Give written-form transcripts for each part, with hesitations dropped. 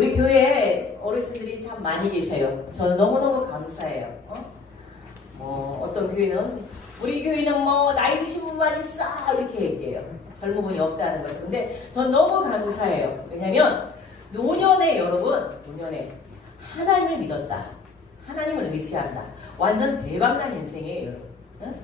우리 교회에 어르신들이 참 많이 계셔요. 저는 너무너무 감사해요. 어떤 교회는 우리 교회는 뭐 나이 드신 분만 있어 이렇게 얘기해요. 젊은 분이 없다는 거죠. 근데 전 너무 감사해요. 왜냐면 노년에 여러분, 노년에 하나님을 믿었다, 하나님을 의지한다, 완전 대박난 인생이에요. 여러분. 응?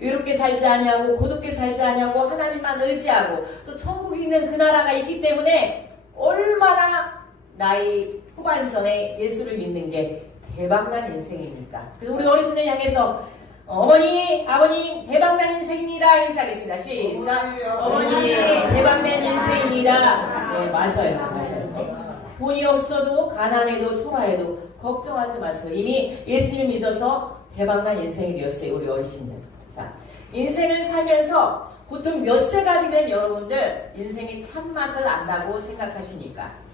외롭게 살지 아니하고 고독게 살지 아니하고 하나님만 의지하고 또 천국이 있는 그 나라가 있기 때문에 얼마나 나이 후반전에 예수를 믿는 게 대박난 인생입니까? 그래서 우리 어르신을 향해서 어머니, 아버님 대박난 인생입니다. 인사하겠습니다. 시작. 어머니 대박난 인생입니다. 네, 맞아요. 돈이 없어도 가난해도 초라해도 걱정하지 마세요. 이미 예수를 믿어서 대박난 인생이 되었어요. 우리 어르신들. 자, 인생을 살면서 보통 몇 세가 되면 여러분들 인생의 참맛을 안다고 생각하시니까?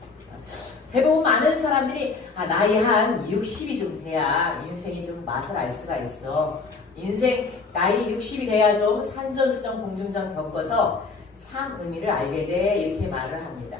대부분 많은 사람들이 나이 한 60이 좀 돼야 인생이 좀 맛을 알 수가 있어. 인생 나이 60이 돼야 좀 산전수전 공중전 겪어서 참 의미를 알게 돼. 이렇게 말을 합니다.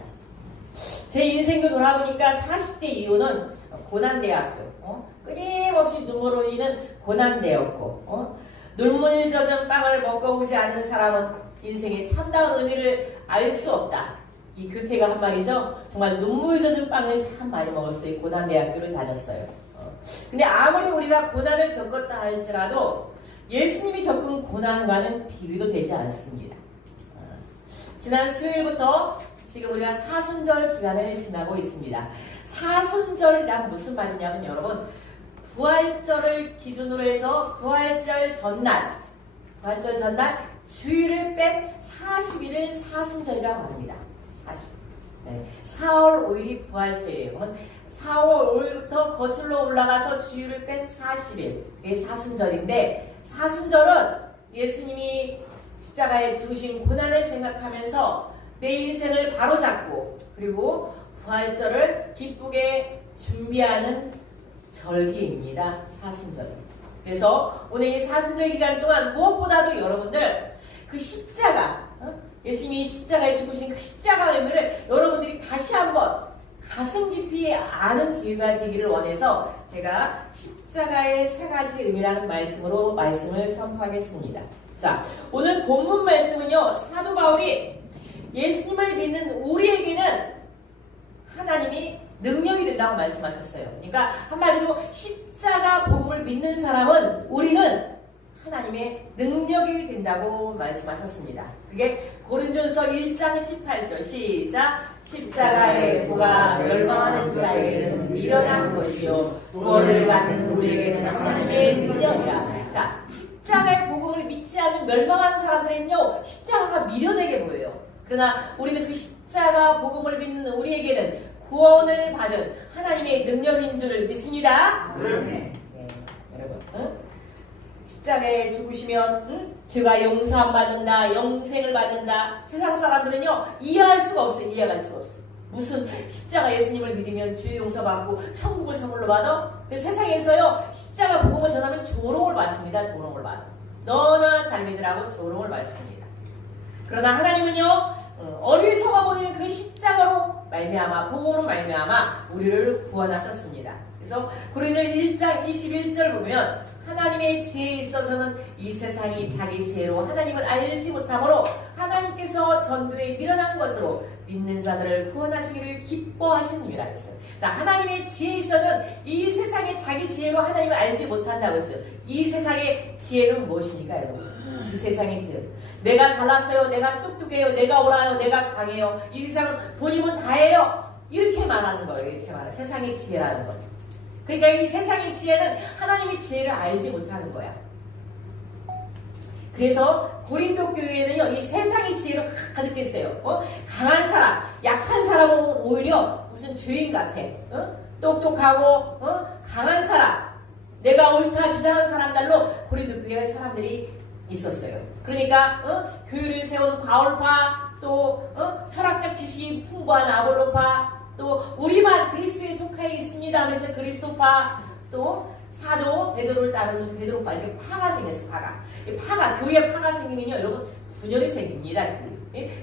제 인생도 돌아보니까 40대 이후는 고난대학교, 끊임없이 눈물 흘리는 고난대였고, 눈물 젖은 빵을 먹어보지 않은 사람은 인생의 참다운 의미를 알 수 없다. 이 교태가 한 말이죠. 정말 눈물 젖은 빵을 참 많이 먹었어요. 고난대학교를 다녔어요. 근데 아무리 우리가 고난을 겪었다 할지라도 예수님이 겪은 고난과는 비교도 되지 않습니다. 지난 수요일부터 지금 우리가 사순절 기간을 지나고 있습니다. 사순절이란 무슨 말이냐면 여러분, 부활절을 기준으로 해서 부활절 전날 주일을 뺀 40일을 사순절이라고 합니다. 40. 네. 4월 5일이 부활절이에요. 그러면 4월 5일부터 거슬러 올라가서 주일을 뺀 40일. 그게 사순절인데, 사순절은 예수님이 십자가에 죽으신 고난을 생각하면서 내 인생을 바로잡고 그리고 부활절을 기쁘게 준비하는 절기입니다. 사순절. 그래서 오늘 이 사순절 기간 동안 무엇보다도 여러분들 그 십자가, 예수님이 십자가에 죽으신 그 십자가의 의미를 여러분들이 다시 한번 가슴 깊이 아는 기회가 되기를 원해서 제가 십자가의 세 가지 의미라는 말씀으로 말씀을 선포하겠습니다. 자, 오늘 본문 말씀은요, 사도 바울이 예수님을 믿는 우리에게는 하나님이 능력이 된다고 말씀하셨어요. 그러니까 한마디로 십자가 복음을 믿는 사람은 우리는 하나님의 능력이 된다고 말씀하셨습니다. 그게 고린도전서 1장 18절 시작. 십자가의 보가 멸망하는 자에게는 미련한 것이요 구원을 받는 우리에게는 하나님의 능력이라. 자, 십자가의 복음을 믿지 않는 멸망하는 사람들은요, 십자가가 미련하게 보여요. 그러나 우리는 그 십자가 복음을 믿는 우리에게는 구원을 받은 하나님의 능력인 줄 믿습니다. 네, 여러분, 십자가에 죽으시면 죄가 용서함 받는다, 영생을 받는다. 세상 사람들은요, 이해할 수가 없어요. 이해할 수가 없어요. 무슨 십자가 예수님을 믿으면 죄 용서받고 천국을 선물로 받아? 세상에서요, 십자가 복음을 전하면 조롱을 받습니다. 조롱을 받아. 너나 잘 믿으라고 조롱을 받습니다. 그러나 하나님은요, 어리석어 보이는 그 십자가로 말미암아, 복음으로 말미암아 우리를 구원하셨습니다. 그래서 고린도서 1장 21절 보면 하나님의 지혜에 있어서는 이 세상이 자기 지혜로 하나님을 알지 못하므로 하나님께서 전도에 미련한 것으로 믿는 자들을 구원하시기를 기뻐하시느니라 했어요. 자, 하나님의 지혜에 있어서는 이 세상의 자기 지혜로 하나님을 알지 못한다고 했어요. 이 세상의 지혜는 무엇입니까, 여러분? 이 세상의 지혜. 내가 잘났어요. 내가 똑똑해요. 내가 옳아요. 내가 강해요. 이 세상은 돈이면 다해요. 이렇게 말하는 거예요. 이렇게 말하는 세상의 지혜라는 거예요. 그러니까 이 세상의 지혜는 하나님의 지혜를 알지 못하는 거야. 그래서 고린도 교회는요, 이 세상의 지혜로 가득했어요. 강한 사람, 약한 사람은 오히려 무슨 죄인 같아. 똑똑하고 강한 사람, 내가 옳다 주장한 사람들로 고린도 교회의 사람들이 있었어요. 그러니까 교회를 세운 바울파, 또 철학적 지식이 풍부한 아볼로파, 또 우리만 그리스도에 속해 있습니다 하면서 그리스도파, 또 사도 베드로를 따르는 베드로파, 이렇게 파가 생겼어요. 파가 교회에 파가 생기면요, 여러분 분열이 생깁니다.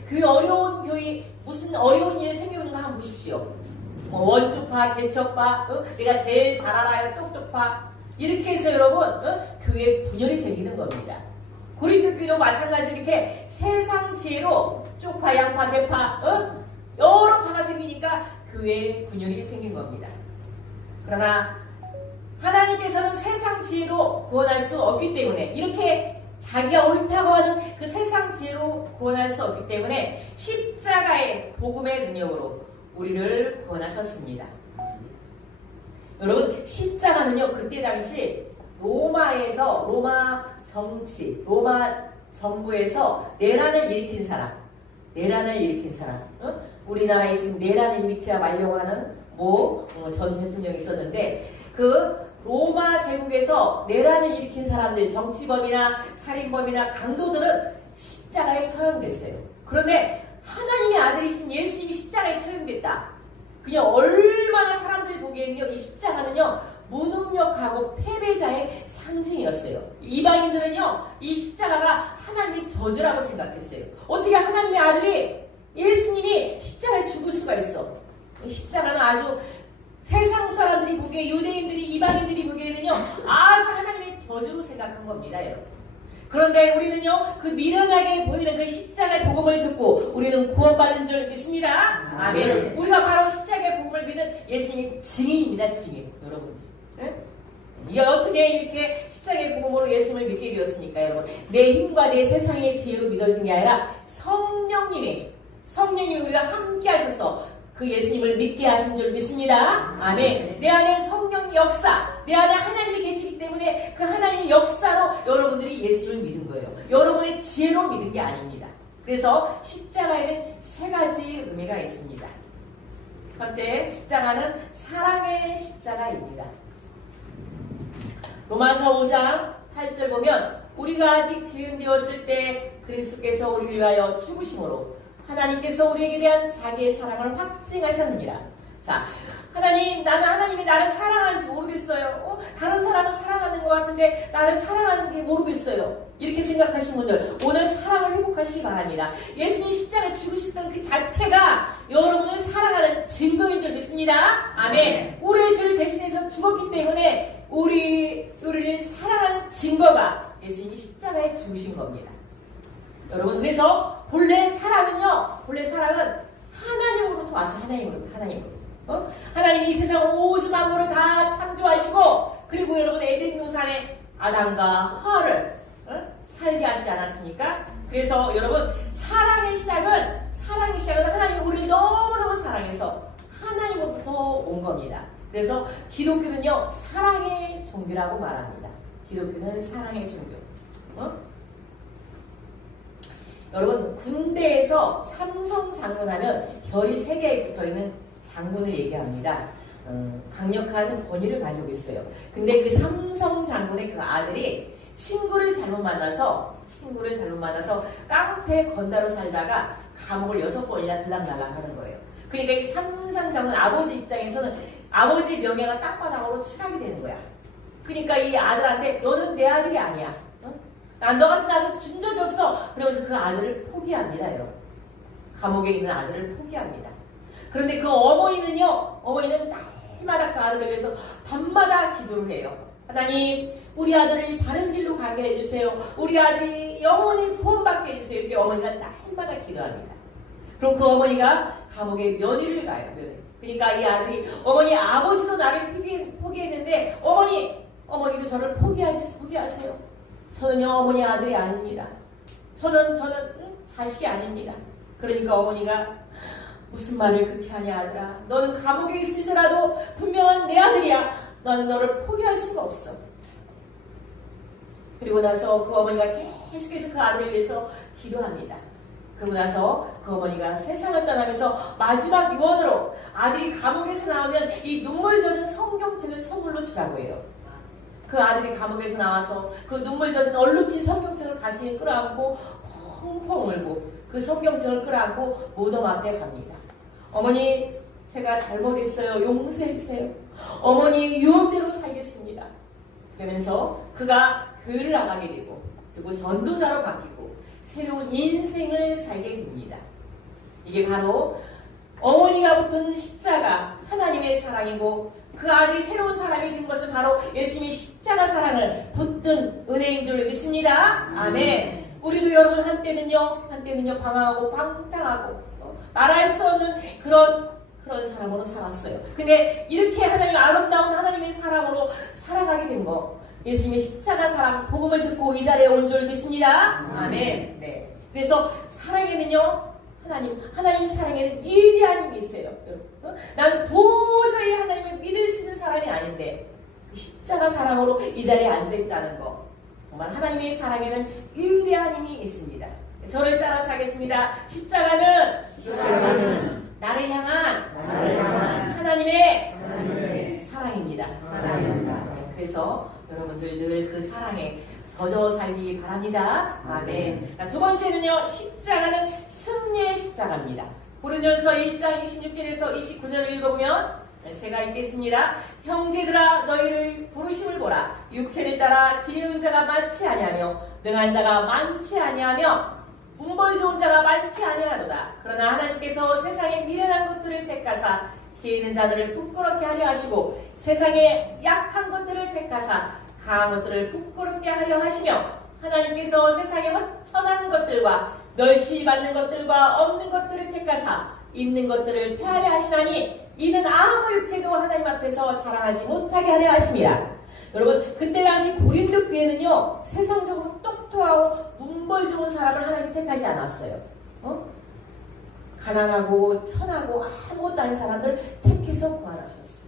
그 어려운 교회, 무슨 어려운 일이 생기는가 한번 보십시오. 뭐 원쪽파, 개척파, 내가 제일 잘 알아요, 똑똑파. 이렇게 해서 여러분, 교회에 분열이 생기는 겁니다. 고린도 교회도 마찬가지로 이렇게 세상 지혜로 쪽파, 양파, 개파, 여러 파가 생기니까 교회에 분열이 생긴 겁니다. 그러나 하나님께서는 세상 지혜로 구원할 수 없기 때문에 이렇게 자기가 옳다고 하는 그 세상 지혜로 구원할 수 없기 때문에 십자가의 복음의 능력으로 우리를 구원하셨습니다. 여러분, 십자가는요, 그때 당시 로마에서, 로마 정치, 로마 정부에서 내란을 일으킨 사람, 우리나라에 지금 내란을 일으켜야 말려고 하는 전 대통령이 있었는데, 그 로마 제국에서 내란을 일으킨 사람들, 정치범이나 살인범이나 강도들은 십자가에 처형됐어요. 그런데 하나님의 아들이신 예수님이 십자가에 처형됐다. 그냥 얼마나 사람들이 보기에는요, 이 십자가는요, 무능력하고 패배자의 상징이었어요. 이방인들은요, 이 십자가가 하나님의 저주라고 생각했어요. 어떻게 하나님의 아들이, 예수님이 십자가에 죽을 수가 있어? 이 십자가는 아주 세상 사람들이 보기에, 유대인들이, 이방인들이 보기에는요, 아주 하나님의 저주로 생각한 겁니다, 여러분. 그런데 우리는요, 그 미련하게 보이는 그 십자가의 복음을 듣고 우리는 구원받은 줄 믿습니다. 아멘. 우리가 바로 십자가의 복음을 믿는 예수님의 증인입니다, 증인. 여러분들. 네? 이게 어떻게 이렇게 십자가의 복음으로 예수님을 믿게 되었습니까, 여러분? 내 힘과 내 세상의 지혜로 믿어진 게 아니라 성령님이 우리가 함께 하셔서 그 예수님을 믿게 하신 줄 믿습니다. 아멘. 내 안에 성령 역사, 내 안에 하나님이 계시기 때문에 그 하나님의 역사로 여러분들이 예수를 믿은 거예요. 여러분의 지혜로 믿은 게 아닙니다. 그래서 십자가에는 세 가지 의미가 있습니다. 첫째, 십자가는 사랑의 십자가입니다. 로마서 5장 8절 보면 우리가 아직 죄인 되었을 때 그리스도께서 우리를 위하여 죽으심으로 하나님께서 우리에게 대한 자기의 사랑을 확증하셨느니라. 자, 하나님이 나를 사랑하는지 모르겠어요. 다른 사람은 사랑하는 것 같은데 나를 사랑하는 게 모르겠어요. 이렇게 생각하시는 분들, 오늘 사랑을 회복하시기 바랍니다. 예수님 십자가에 죽으셨던 그 자체가 여러분을 사랑하는 증거인 줄 믿습니다. 아멘. 우리의 죄를 대신해서 죽었기 때문에 우리를 사랑하는 증거가 예수님이 십자가에 죽으신 겁니다. 여러분, 그래서 본래 사랑은 하나님으로부터 와서 하나님으로부터. 하나님이 이 세상 오직 만물을 다 창조하시고, 그리고 여러분 에덴 동산에 아담과 하와를 살게 하시지 않았습니까? 그래서 여러분, 사랑의 시작은 하나님이 우리를 너무너무 사랑해서 하나님으로부터 온 겁니다. 그래서 기독교는요, 사랑의 종교라고 말합니다. 기독교는 사랑의 종교. 여러분, 군대에서 삼성 장군하면 별이 3개 붙어있는 장군을 얘기합니다. 강력한 권위를 가지고 있어요. 근데 그 삼성 장군의 그 아들이 친구를 잘못 만나서 깡패 건다로 살다가 감옥을 6번이나 들락날락 하는 거예요. 그러니까 이 삼성 장군 아버지 입장에서는 아버지의 명예가 땅바닥으로 추락이 되는 거야. 그러니까 이 아들한테 너는 내 아들이 아니야. 난 너 같은 아들 준 적이 없어. 그러면서 그 아들을 포기합니다, 여러분. 감옥에 있는 아들을 포기합니다. 그런데 그 어머니는 날마다 그 아들을 위해서 밤마다 기도를 해요. 하나님, 우리 아들을 바른 길로 가게 해주세요. 우리 아들이 영원히 구원받게 해주세요. 이렇게 어머니가 날마다 기도합니다. 그럼 그 어머니가 감옥에 면회를 가요. 그러니까 이 아들이 아버지도 나를 포기했는데 어머니도 저를 포기하세요. 저는요, 어머니 아들이 아닙니다. 저는 자식이 아닙니다. 그러니까 어머니가 무슨 말을 그렇게 하냐 아들아. 너는 감옥에 있을지라도 분명한 내 아들이야. 나는 너를 포기할 수가 없어. 그리고 나서 그 어머니가 계속해서 그 아들을 위해서 기도합니다. 그러고 나서 그 어머니가 세상을 떠나면서 마지막 유언으로 아들이 감옥에서 나오면 이 눈물 젖은 성경책을 선물로 주라고 해요. 그 아들이 감옥에서 나와서 그 눈물 젖은 얼룩진 성경책을 가슴에 끌어안고 펑펑 울고 그 성경책을 끌어안고 무덤 앞에 갑니다. 어머니, 제가 잘못했어요. 용서해주세요. 어머니 유언대로 살겠습니다. 그러면서 그가 교회를 나가게 되고 그리고 전도자로 바뀌고 새로운 인생을 살게 됩니다. 이게 바로 어머니가 붙은 십자가 하나님의 사랑이고 그 아들이 새로운 사람이 된 것은 바로 예수님이 십자가 사랑을 붙든 은혜인 줄 믿습니다. 아멘. 우리도 여러분 한때는요 방황하고 방탕하고 말할 수 없는 그런 사람으로 살았어요. 근데 이렇게 하나님 아름다운 하나님의 사랑으로 살아가게 된 거, 예수님의 십자가 사랑 복음을 듣고 이 자리에 온 줄 믿습니다. 아멘. 네. 그래서 사랑에는요 하나님 사랑에는 위대한 힘이 있어요. 난 도저히 하나님을 믿을 수 있는 사람이 아닌데 그 십자가 사랑으로 이 자리에 앉아 있다는 거, 정말 하나님의 사랑에는 위대한 힘이 있습니다. 저를 따라서 하겠습니다. 십자가는 나를 향한 하나님의 사랑입니다. 네, 그래서 여러분들 늘 그 사랑에 젖어 살기 바랍니다. 아멘. 두 번째는요, 십자가는 승리의 십자가입니다. 고린도전서 1장 26절에서 29절을 읽어보면 제가 읽겠습니다. 형제들아 너희를 부르심을 보라. 육체를 따라 지혜로운 자가 많지 아니하며 능한 자가 많지 아니하며 문벌 좋은 자가 많지 아니하도다. 그러나 하나님께서 세상의 미련한 것들을 택하사 지혜 있는 자들을 부끄럽게 하려 하시고 세상의 약한 것들을 택하사 강한 것들을 부끄럽게 하려 하시며 하나님께서 세상의 허천한 것들과 멸시받는 것들과 없는 것들을 택하사 있는 것들을 폐하려 하시나니 이는 아무 육체도 하나님 앞에서 자랑하지 못하게 하려 하심이라. 여러분, 그때 당시 고린도 교회는요 세상적으로 똑똑하고 문벌 좋은 사람을 하나님 택하지 않았어요. 가난하고 천하고 아무것도 아닌 사람들 택해서 구원하셨어요.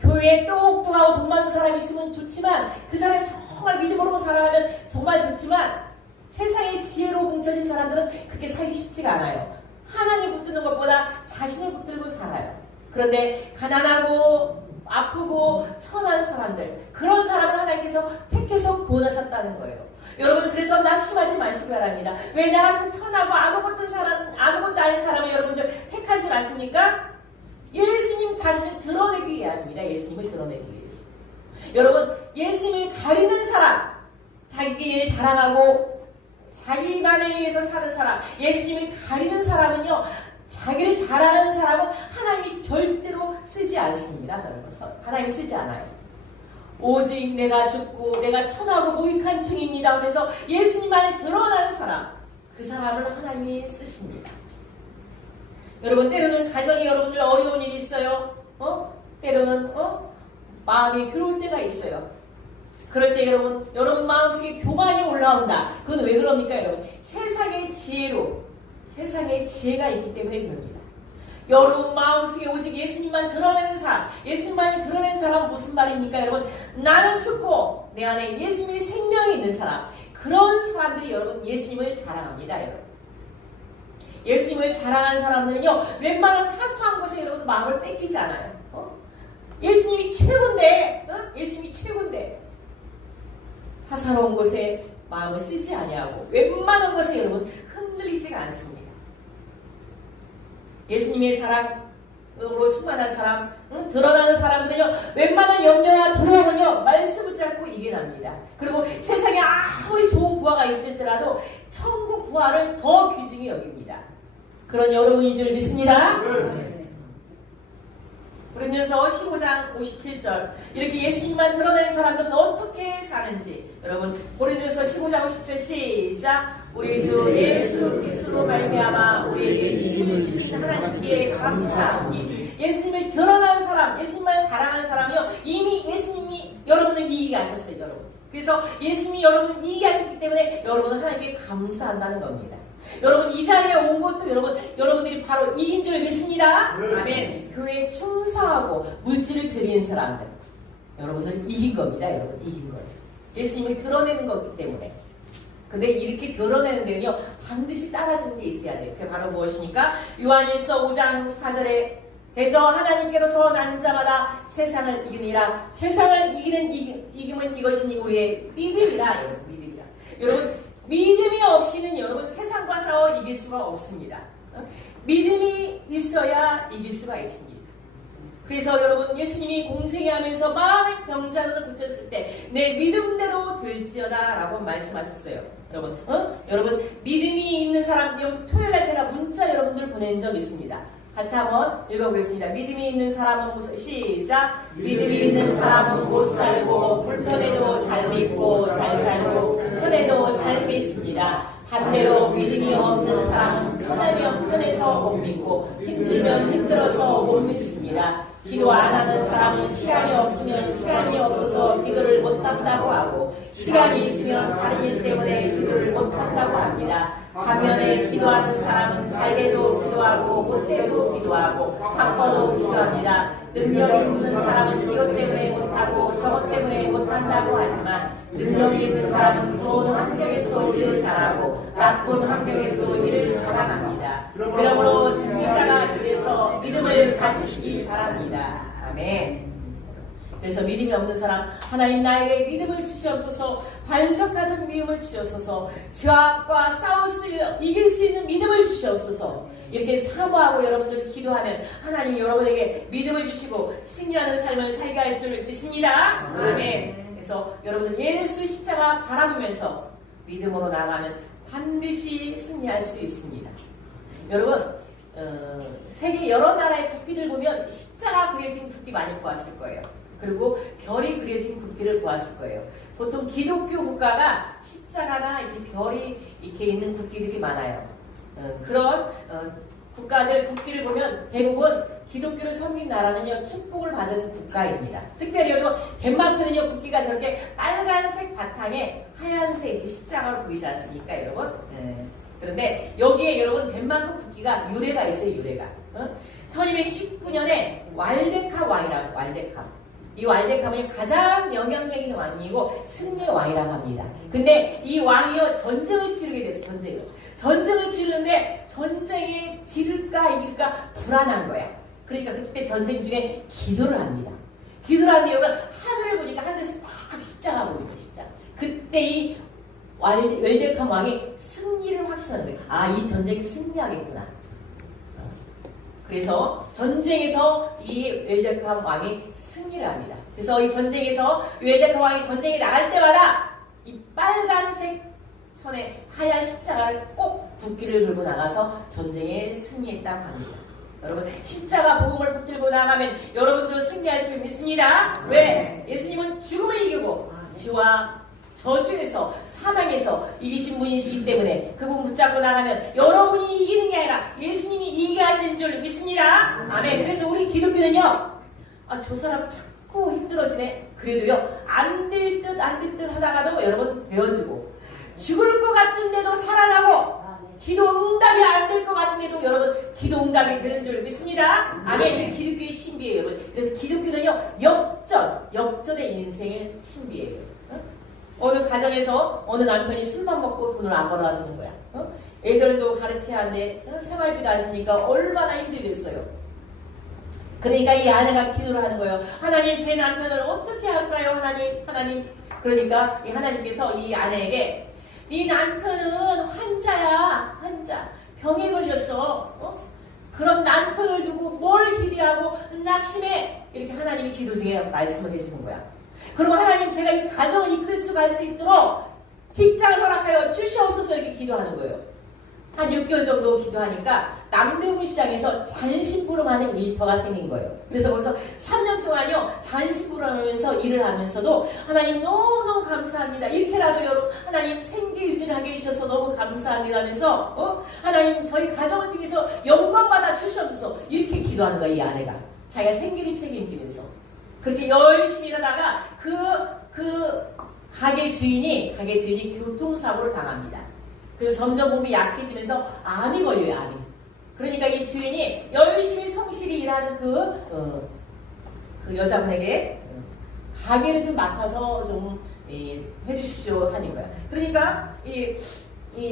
교회에 똑똑하고 돈 많은 사람이 있으면 좋지만 그 사람이 정말 믿음으로 살아가면 정말 좋지만 세상에 지혜로 뭉쳐진 사람들은 그렇게 살기 쉽지가 않아요. 하나님 붙드는 것보다 자신을 붙들고 살아요. 그런데 가난하고 아프고 천한 사람들, 그런 사람을 하나님께서 택해서 구원하셨다는 거예요. 여러분, 그래서 낙심하지 마시기 바랍니다. 왜 나 같은 천하고 아무것도 아닌 사람을 여러분들 택한 줄 아십니까? 예수님 자신을 드러내기 위함입니다. 예수님을 드러내기 위해서. 여러분, 예수님을 가리는 사람, 자기를 자랑하고 자기만을 위해서 사는 사람, 예수님을 가리는 사람은요, 자기를 자랑하는 사람은 하나님이 절대로 쓰지 않습니다. 하나님이 쓰지 않아요. 오직 내가 죽고 내가 천하고 모익한 중입니다 하면서 예수님만을 드러나는 사람, 그 사람을 하나님이 쓰십니다. 여러분, 때로는 가정에 여러분들 어려운 일이 있어요. 때로는 마음이 괴로울 때가 있어요. 그럴 때 여러분 마음속에 교만이 올라온다. 그건 왜 그럽니까, 여러분? 세상의 지혜가 있기 때문에 그럽니다. 여러분 마음속에 오직 예수님만 드러내는 사람, 예수님만을 드러내는 사람은 무슨 말입니까, 여러분? 나는 죽고 내 안에 예수님의 생명이 있는 사람, 그런 사람들이 여러분 예수님을 자랑합니다. 여러분, 예수님을 자랑하는 사람들은요 웬만한 사소한 것에 여러분 마음을 뺏기지 않아요. 예수님이 최고인데, 예수님이 최고인데 사사로운 것에 마음을 쓰지 아니하고 웬만한 것에 여러분 흔들리지가 않습니다. 예수님의 사랑으로 충만한 사람, 드러나는 사람들은요 웬만한 염려나 두려움은요 말씀 붙잡고 이겨납니다. 그리고 세상에 아무리 좋은 부하가 있을지라도 천국 부하를 더 귀중히 여깁니다. 그런 여러분인 줄 믿습니다. 고린도전서 15장 57절, 이렇게 예수님만 드러내는 사람들은 어떻게 사는지, 여러분 고린도전서 15장 57 시작. 우리 주 예수 그리스도로 말미암아 우리에게 힘을 주신 하나님께 감사하오니. 예수님을 드러나는 사람, 예수님만 자랑하는 사람이요 이미 예수님이 여러분을 이기게 하셨어요. 여러분, 그래서 예수님이 여러분을 이기게 하셨기 때문에 여러분은 하나님께 감사한다는 겁니다. 여러분, 이 자리에 온 것도 여러분들이 바로 이긴 줄 믿습니다. 아멘. 교회에 충성하고 물질을 드리는 사람들, 여러분들 이긴 겁니다. 여러분, 이긴 거예요. 예수님을 드러내는 거기 때문에. 근데 이렇게 드러내는 데는요 반드시 따라주는 게 있어야 돼요. 그게 바로 무엇입니까? 요한일서 5장 4절에 대저 하나님께로서 난 자마다 세상을 이기니라. 세상을 이기는 이김은 이것이니 우리의 믿음이라. 여러분, 믿음이라. 여러분, 믿음이 없이는 여러분 세상과 싸워 이길 수가 없습니다. 믿음이 있어야 이길 수가 있습니다. 그래서 여러분 예수님이 공생애 하면서 많은 병자를 고쳤을 때 내 믿음대로 될지어다 라고 말씀하셨어요. 여러분 믿음이 있는 사람, 토요일날 제가 문자 여러분들 보낸 적 있습니다. 같이 한번 읽어보겠습니다. 믿음이 있는 사람은 시작. 믿음이 있는 사람은 못 살고 불편해도 잘 믿고 잘 살고 편해도 잘 믿습니다. 반대로 믿음이 없는 사람은 편하면 편해서 못 믿고 힘들면 힘들어서 못 믿습니다. 기도 안 하는 사람은 시간이 없으면 시간이 없어서 기도를 못한다고 하고 시간이 있으면 다른 일 때문에 기도를 못한다고 합니다. 반면에 기도하는 사람은 잘 돼도 기도하고 못 돼도 기도하고 바빠도 기도합니다. 능력이 없는 사람은 이것 때문에 못하고 저것 때문에 못한다고 하지만 능력이 있는 사람은 좋은 환경에서 일을 잘하고 나쁜 환경에서 일을 잘합니다. 그러므로 승리자가 되어서 믿음을 가지시기 바랍니다. 아멘. 그래서 믿음이 없는 사람, 하나님 나에게 믿음을 주시옵소서, 반석하는 믿음을 주시옵소서, 죄악과 이길 수 있는 믿음을 주시옵소서. 이렇게 사모하고 여러분들이 기도하면 하나님이 여러분에게 믿음을 주시고 승리하는 삶을 살게 할 줄 믿습니다. 아멘. 그래서 여러분들 예수 십자가 바라보면서 믿음으로 나가면 반드시 승리할 수 있습니다. 여러분 세계 여러 나라의 국기들 보면 십자가 그려진 국기 많이 보았을 거예요. 그리고 별이 그려진 국기를 보았을 거예요. 보통 기독교 국가가 십자가나 이렇게 별이 이렇게 있는 국기들이 많아요. 그런 국가들 국기를 보면 대부분 기독교를 섬긴 나라는요 축복을 받은 국가입니다. 특별히 여러분 덴마크는요 국기가 저렇게 빨간색 바탕에 하얀색 이렇게 십자가로 보이지 않습니까, 여러분? 그런데 여기에 여러분 덴마크 국기가 유래가 있어요, 유래가. 1219년에 왈데캅 왕이라고 해서 왈데캅. 이 왈데캅은 가장 영향력 있는 왕이고 승리의 왕이라고 합니다. 근데 이 왕이요 전쟁을 치르게 됐어. 전쟁을 치르는데 전쟁에 지를까 이길까 불안한 거야. 그러니까 그때 전쟁 중에 기도를 합니다. 기도를 하는데 여러분 하늘을 보니까 하늘에서 딱 십자가 보이고 십자가. 그때 이 왈데캅 왕이 승리를 확신하는 거예요. 아, 이 전쟁이 승리하겠구나. 그래서 전쟁에서 이 왈데캅 왕이 승리를 합니다. 그래서 이 전쟁에서 왈데캅 왕이 전쟁에 나갈 때마다 이 빨간색 천에 하얀 십자가를 꼭 국기를 들고 나가서 전쟁에 승리했다고 합니다. 여러분 십자가 복음을 붙들고 나가면 여러분도 승리할 줄 믿습니다. 왜? 예수님은 죽음을 이기고 죄와 저주에서 사망에서 이기신 분이시기 때문에 그분 붙잡고 나가면 여러분이 이기는 게 아니라 예수님이 이기게 하시는 줄 믿습니다. 아멘. 그래서 우리 기독교는요, 저 사람 자꾸 힘들어지네. 그래도요 안 될 듯 하다가도 여러분 되어지고 죽을 것 같은데도 살아나고 기도 응답이 안 될 것 같은데도 여러분 기도 응답이 되는 줄 믿습니다. 아멘. 이게 기독교의 신비예요, 여러분. 그래서 기독교는요 역전의 인생의 신비예요. 어느 가정에서 어느 남편이 술만 먹고 돈을 안 벌어주는 거야. 애들도 가르쳐야 하는데 생활비도 안 주니까 얼마나 힘들겠어요. 그러니까 이 아내가 기도를 하는 거예요. 하나님, 제 남편을 어떻게 할까요? 하나님. 그러니까 이 하나님께서 이 아내에게 네 남편은 환자야, 환자. 병에 걸렸어. 그런 남편을 두고 뭘 기대하고 낙심해. 이렇게 하나님이 기도 중에 말씀을 해주는 거야. 그리고 하나님, 제가 이 가정을 이끌 수 갈 수 있도록 직장을 허락하여 주시옵소서 이렇게 기도하는 거예요. 한 6개월 정도 기도하니까 남대문 시장에서 잔심부름하는 일터가 생긴 거예요. 그래서 거기서 3년 동안요 잔심부름하면서 일을 하면서도 하나님 너무너무 감사합니다. 이렇게라도 여러분 하나님 생계 유지를 하게 해주셔서 너무 감사합니다 하면서 하나님 저희 가정을 통해서 영광받아 주시옵소서 이렇게 기도하는 거야. 이 아내가 자기가 생계를 책임지면서 그렇게 열심히 일하다가 그 가게 주인이 교통사고를 당합니다. 그래서 점점 몸이 약해지면서 암이 걸려요, 암이. 그러니까 이 주인이 열심히 성실히 일하는 그 여자분에게 가게를 좀 맡아서 좀 해주십시오 하는 거야. 그러니까 이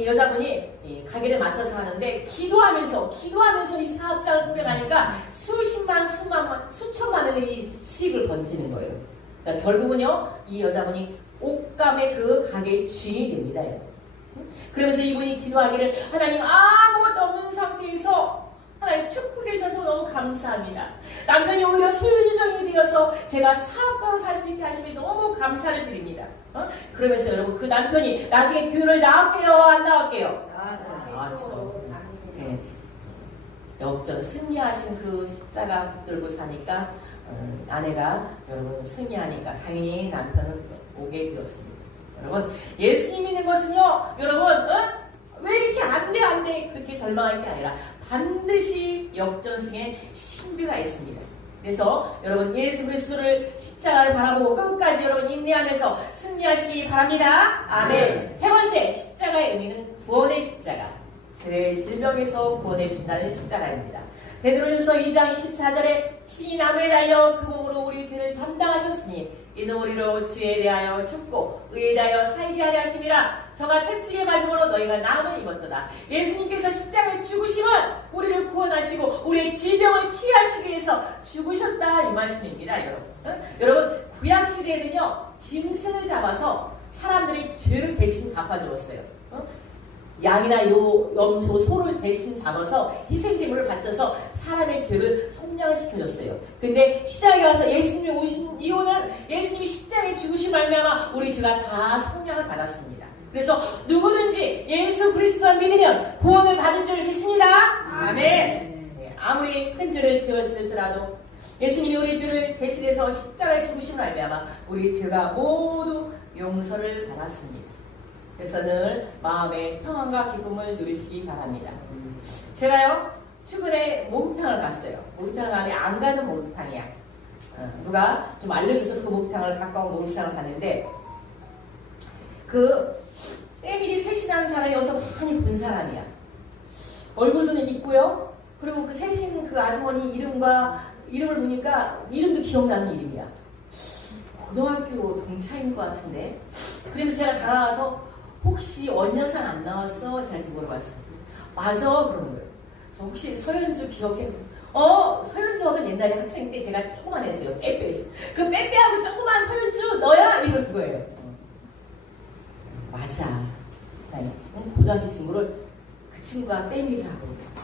여자분이 가게를 맡아서 하는데 기도하면서 이 사업장을 꾸려가니까 수천만 원의 수익을 번지는 거예요. 그러니까 결국은요, 이 여자분이 옷감의 그 가게의 주인이 됩니다. 그러면서 이분이 기도하기를 하나님 아무것도 없는 상태에서 하나님 축복해 주셔서 너무 감사합니다. 남편이 오히려 소유주정이 되어서 제가 사업가로 살 수 있게 하시니 너무 감사를 드립니다. 그러면서 여러분 그 남편이 나중에 교회를 나갈게요, 안 나갈게요? 나왔죠. 네. 역전 승리하신 그 십자가 붙들고 사니까 아내가 여러분 승리하니까 당연히 남편은 오게 되었습니다. 여러분 예수님 믿는 것은요, 여러분 왜 이렇게 안 돼 그렇게 절망할 게 아니라 반드시 역전승의 신비가 있습니다. 그래서 여러분 예수 그리스도를 십자가를 바라보고 끝까지 여러분 인내하면서 승리하시기 바랍니다. 아멘. 세 번째 십자가의 의미는 구원의 십자가. 죄의 질병에서 구원해 준다는 십자가입니다. 베드로전서 2장 24절에 친히 나무에 달려 그 몸으로 우리 죄를 담당하셨으니 이는 우리로 죄에 대하여 죽고 의에 대하여 살게 하려 하심이라. 저가 채찍에 맞음으로 너희가 나음을 입었도다. 예수님께서 십자가에 죽으심은 우리를 구원하시고 우리의 질병을 치유하시기 위해서 죽으셨다 이 말씀입니다. 여러분 구약 시대에는요 짐승을 잡아서 사람들이 죄를 대신 갚아주었어요. 양이나 염소, 소를 대신 잡아서 희생제물을 바쳐서 사람의 죄를 속량시켜줬어요. 근데 신약에 와서 예수님이 오신 이유는 예수님이 십자가에 죽으신 말미암아 우리 죄가 다 속량을 받았습니다. 그래서 누구든지 예수 그리스도만 믿으면 구원을 받을 줄 믿습니다. 아멘. 네, 아무리 큰 죄를 지었을지라도 예수님이 우리 죄를 대신해서 십자가에 죽으신 말미암아 우리 죄가 모두 용서를 받았습니다. 그래서 늘 마음의 평안과 기쁨을 누리시기 바랍니다. 제가요 최근에 목욕탕을 갔어요. 목욕탕을 가면 안 가는 목욕탕이야. 누가 좀 알려줘서 그 목욕탕을 가까운 목욕탕을 갔는데 그 때밀이 셋이라는 사람이 여기서 많이 본 사람이야. 얼굴도는 있고요. 그리고 그 셋인 그 아주머니 이름을 보니까 이름도 기억나는 이름이야. 고등학교 동창인 것 같은데. 그래서 제가 다가가서 혹시 원여상 안 나왔어? 제가 이렇게 물어봤어요. 맞아 그러는 거예요. 저 혹시 서현주 기억해? 서현주 하면 옛날에 학생 때 제가 조그만 했어요. 빼빼 있어. 그 빼빼하고 조그만 서현주 너야? 이거 그거예요. 맞아. 고등학교 친구를 그 친구가 때밀을 하고 있다.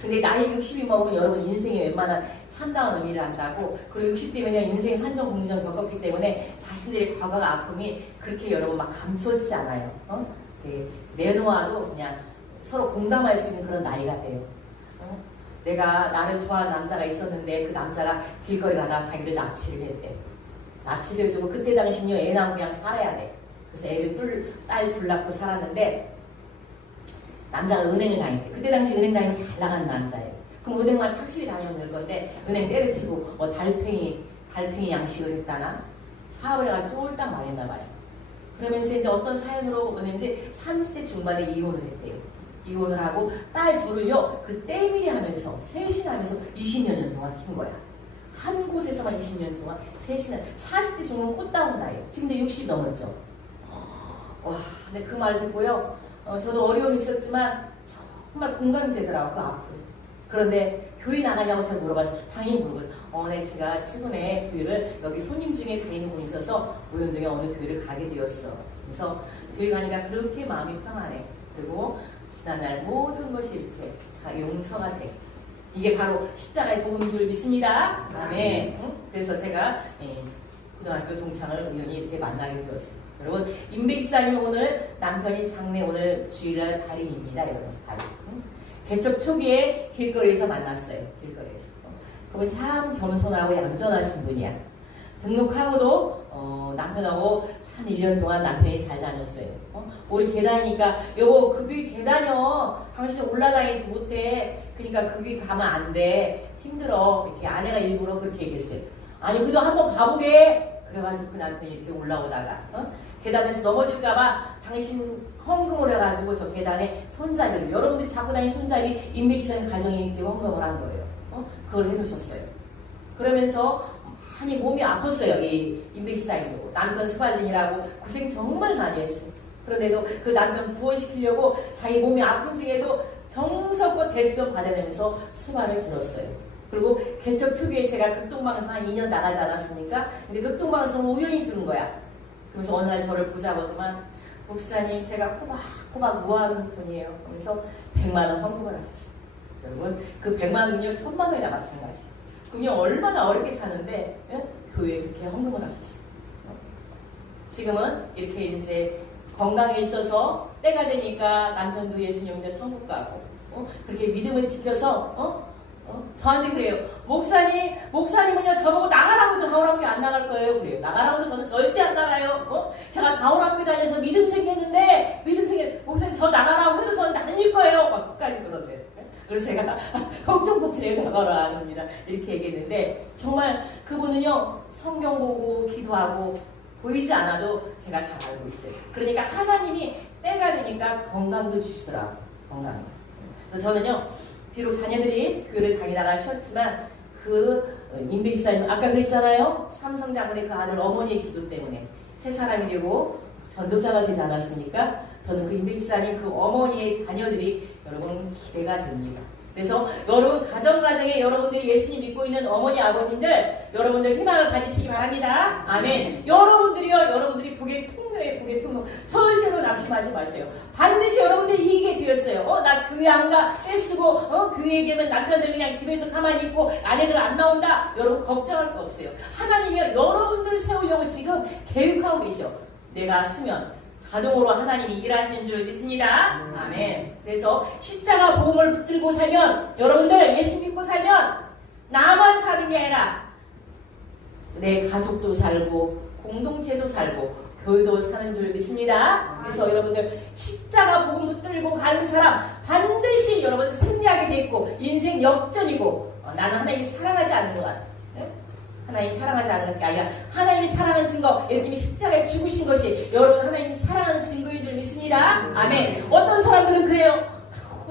근데 나이 60이 먹으면 여러분 인생에 웬만한 참다운 의미를 한다고. 그리고 60대면 인생 산전 공전 겪었기 때문에 자신들의 과거가 아픔이 그렇게 여러분 막 감추어지지 않아요. 네, 내놓아도 그냥 서로 공감할 수 있는 그런 나이가 돼요. 내가 나를 좋아하는 남자가 있었는데 그 남자가 길거리 가다가 자기를 납치를 했대. 납치를 해주고 그때 당시는요 애 낳으면 그냥 살아야 돼. 그래서 딸 둘 낳고 살았는데 남자가 은행을 다녔대. 그때 당시 은행 다니면 잘 나가는 남자예요. 그럼 은행만 착실히 다니면 될 건데 은행 때려치고 달팽이 양식을 했다나 사업을 해가지고 쫄딱 망했나 봐요. 그러면서 이제 어떤 사연으로 오는지 30대 중반에 이혼을 했대요. 이혼을 하고 딸 둘을요 그 때밀이 하면서 셋이나 하면서 20년 동안 킨 거야. 한 곳에서만 20년 동안 셋이나 40대 중반 꽃다운 나이. 지금도 60 넘었죠. 와, 근데 그 말 듣고요 저도 어려움이 있었지만 정말 공감이 되더라고요. 그 아픔. 그런데 교회 나가냐고 제가 물어봐서 당연히 물어봐요. 네, 제가 최근에 교회를 여기 손님 중에 다니는 분이 있어서 우연중에 어느 교회를 가게 되었어. 그래서 교회 가니까 그렇게 마음이 평안해. 그리고 지난날 모든 것이 이렇게 다 용서가 돼. 이게 바로 십자가의 복음인 줄 믿습니다. 아멘. 그래서 제가 고등학교 동창을 우연히 이렇게 만나게 되었어요. 여러분 임백사님은 오늘 남편이 장래 오늘 주일날 발인입니다. 여러분 발인. 개척 초기에 길거리에서 만났어요. 길거리에서. 그분 참 겸손하고 얌전하신 분이야. 등록하고도 남편하고 참 1년 동안 남편이 잘 다녔어요. 우리 계단이니까 여보 그 길 계단이요. 당신 올라다니지 못해. 그러니까 그 길 가면 안 돼. 힘들어. 이렇게 아내가 일부러 그렇게 얘기했어요. 아니 그래도 한번 가보게. 그래가지고 그 남편이 이렇게 올라오다가 계단에서 넘어질까봐 당신 헌금을 해가지고 저 계단에 손잡이를 여러분들이 잡고 다니는 손잡이 임백선 가정이 이렇게 헌금을 한 거예요. 그걸 해놓으셨어요. 그러면서 많이 몸이 아팠어요. 이 임백사님도 남편 스발린이라고 고생 정말 많이 했어요. 그런데도 그 남편 구원시키려고 자기 몸이 아픈 중에도 정성껏 대수변 받아내면서 수발을 들었어요. 그리고 개척 초기에 제가 극동방송 한 2년 나가지 않았습니까? 근데 극동방송을 우연히 들은 거야. 그래서 어느 날 저를 보자마자만 목사님 제가 꼬박꼬박 모아놓은 돈이에요. 그래서 100만 원 헌금을 하셨어요. 여러분 그 100만 능력 1000만 원이나 마찬가지. 그럼요 얼마나 어렵게 사는데 교회에 그렇게 헌금을 하셨어요. 지금은 이렇게 이제 건강에 있어서 때가 되니까 남편도 예수님 혼자 천국 가고 그렇게 믿음을 지켜서 저한테 그래요. 목사님은요 저보고 나가라고도 가오락교 안 나갈 거예요. 그래요. 나가라고도 저는 절대 안 나가요. 제가 가오락교 다녀서 믿음 생겼는데 목사님 저 나가라고 해도 저는 다닐 거예요. 막 끝까지 그러대요. 그래서 제가 걱정받지 나가라 안 합니다. 이렇게 얘기했는데 정말 그분은요 성경 보고 기도하고 보이지 않아도 제가 잘 알고 있어요. 그러니까 하나님이 때가 되니까 건강도 주시더라. 건강. 그래서 저는요 비록 자녀들이 교회를 다니다가 쉬었지만 그 임백사님 아까 그랬잖아요. 삼성장군의 그 아들 어머니의 기도 때문에 새 사람이 되고 전도사가 되지 않았습니까? 저는 그 임백사님 그 어머니의 자녀들이 여러분 기대가 됩니다. 그래서 여러분 가정가정에 여러분들이 예수님 믿고 있는 어머니 아버님들 여러분들 희망을 가지시기 바랍니다. 아멘. 여러분들이 복의 통로에 복의 통로 절대로 낙심하지 마세요. 반드시 여러분들이 이기게 되었어요. 나 교회 안 가 애쓰고 교회 얘기하면 남편들 그냥 집에서 가만히 있고 아내들 안 나온다. 여러분 걱정할 거 없어요. 하나님이 여러분들 세우려고 지금 계획하고 계셔. 내가 쓰면 자동으로 하나님이 일하시는 줄 믿습니다. 아멘. 그래서 십자가 복음을 붙들고 살면 여러분들 예수 믿고 살면 나만 사는 게 아니라 내 가족도 살고 공동체도 살고 교회도 사는 줄 믿습니다. 그래서 여러분들 십자가 복음 붙들고 가는 사람 반드시 여러분 승리하게 돼 있고 인생 역전이고 나는 하나님이 사랑하지 않는 것 같아. 하나님이 사랑하지 않는 게 아니라 하나님이 사랑하는 증거 예수님이 십자가에 죽으신 것이 여러분 하나님이 사랑하는 증거인 줄 믿습니다. 아멘. 어떤 사람들은 그래요.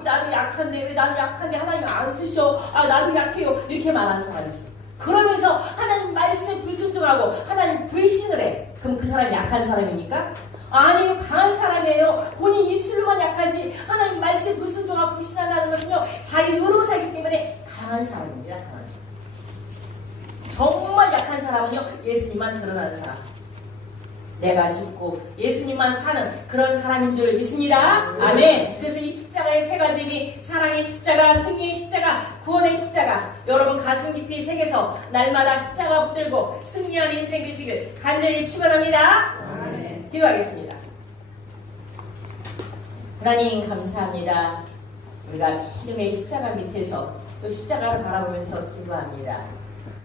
나도 약한데 왜 나도 약한데 하나님 안 쓰셔. 나도 약해요. 이렇게 말하는 사람이 있어. 그러면서 하나님 말씀에 불순종하고 하나님 불신을 해. 그럼 그 사람이 약한 사람입니까? 아니요. 강한 사람이에요. 본인 입술만 약하지 하나님 말씀에 불순종하고 불신한다는 것은요. 자기 노릇하기 때문에 강한 사람입니다. 강한 사람. 정말 약한 사람은요 예수님만 드러나는 사람 내가 죽고 예수님만 사는 그런 사람인 줄 믿습니다. 아멘. 그래서 이 십자가의 세 가지 의미 사랑의 십자가 승리의 십자가 구원의 십자가 여러분 가슴 깊이 새겨서 날마다 십자가 붙들고 승리하는 인생 되시길 간절히 축원합니다. 아멘. 기도하겠습니다. 하나님 감사합니다. 우리가 믿음의 십자가 밑에서 또 십자가를 바라보면서 기도합니다.